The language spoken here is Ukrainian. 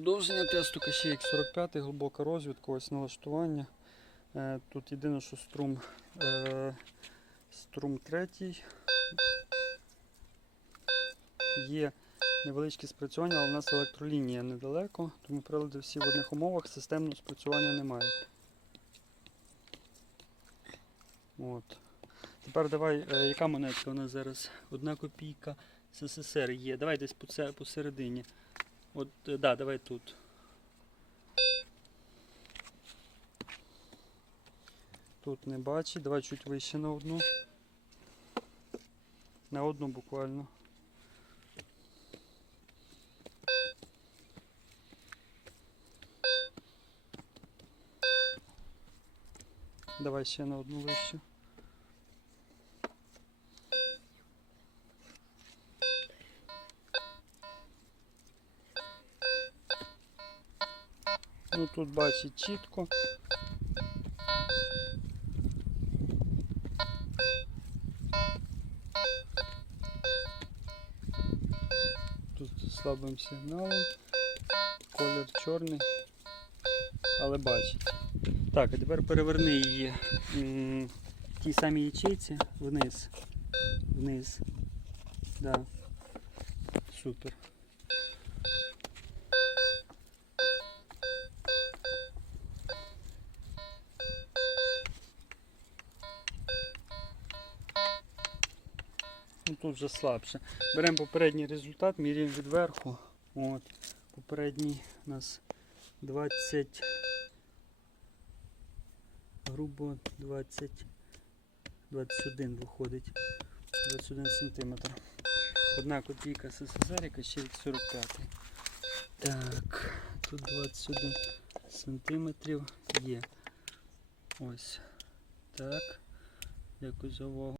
Продовження тесту Кащеїк 45, глибока розвідка, ось налаштування. Е, Тут єдине, що струм, е, струм третій. Є невеличке спрацювання, але у нас електролінія недалеко, тому прилади всі в одних умовах, системного спрацювання немає. От. Тепер давай, е, яка монетка у нас зараз? Одна копійка СССР є. Давай десь посередині. От, е, да, давай тут. Тут не бачить. Давай чуть вище на одну. На одну буквально. Давай ще на одну вище. Ну тут бачить чітко. Тут слабим сигналом. Колір чорний, але бачить. Так, а тепер переверни її в тій самій ячейці вниз. Вниз. Да. Супер. Ну, тут вже слабше. Беремо попередній результат, міряємо відверху. От. Попередній у нас 20, грубо 20, 21 виходить. 21 сантиметр. Одна копійка СССР, ще від 45. Так, тут 21 сантиметрів є. Ось. Так. Якось увагу.